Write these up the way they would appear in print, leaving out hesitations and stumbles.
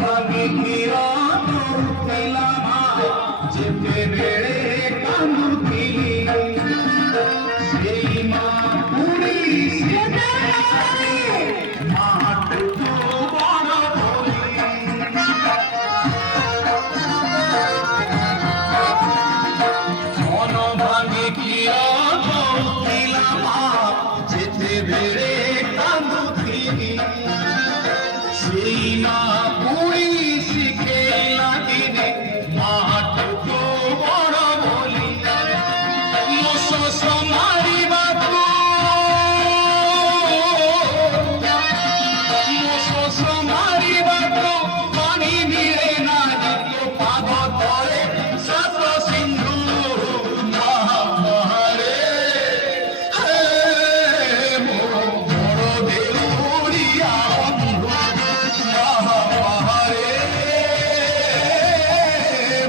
ভাঙি কিরণ দিলাম যেতে বেড়ে কান্দুথিলি সেই মা পুরি মাঠ তো বড় বলি মন ভাঙি কিরণ দিলাম যেতে বেড়ে কান্দুথিলি সেই মা পুরি শিখে লাগিনে মাঠ তো বড় বলি মারিବାକୁ ପାଣି ମିଳେ ନାହିଁ ତୋ ପାଦ ତଳେ ସାତ ସିନ୍ଧୁ ମହାରେ ହେ ମୋ ବଡ଼ ଦେଉଳିଆ ବନ୍ଧୁ ମହାରେ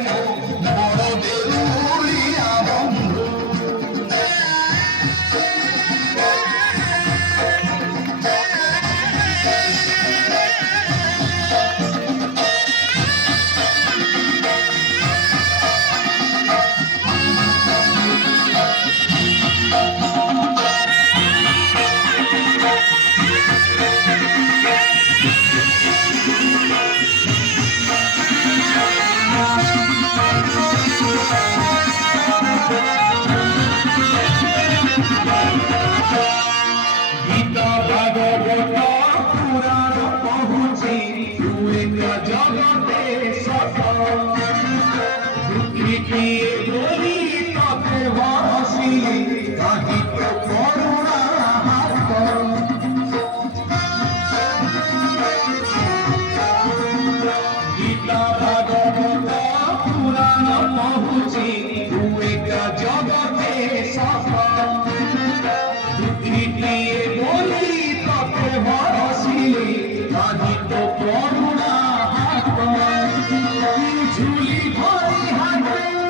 ମୋ ବଡ଼ ଦେଉଳିଆ ବନ୍ଧୁ गीता भागवत पुराण पहुँची तू एक जगते सत दुखी किए बोली तते हसी कहीं तो करुणा हाथ गीता भागवत पुराण पहुँची तू एक जगते सत दुखिए बोली तते हसी कहीं तो करुणा हाथ झूली भरी हाथ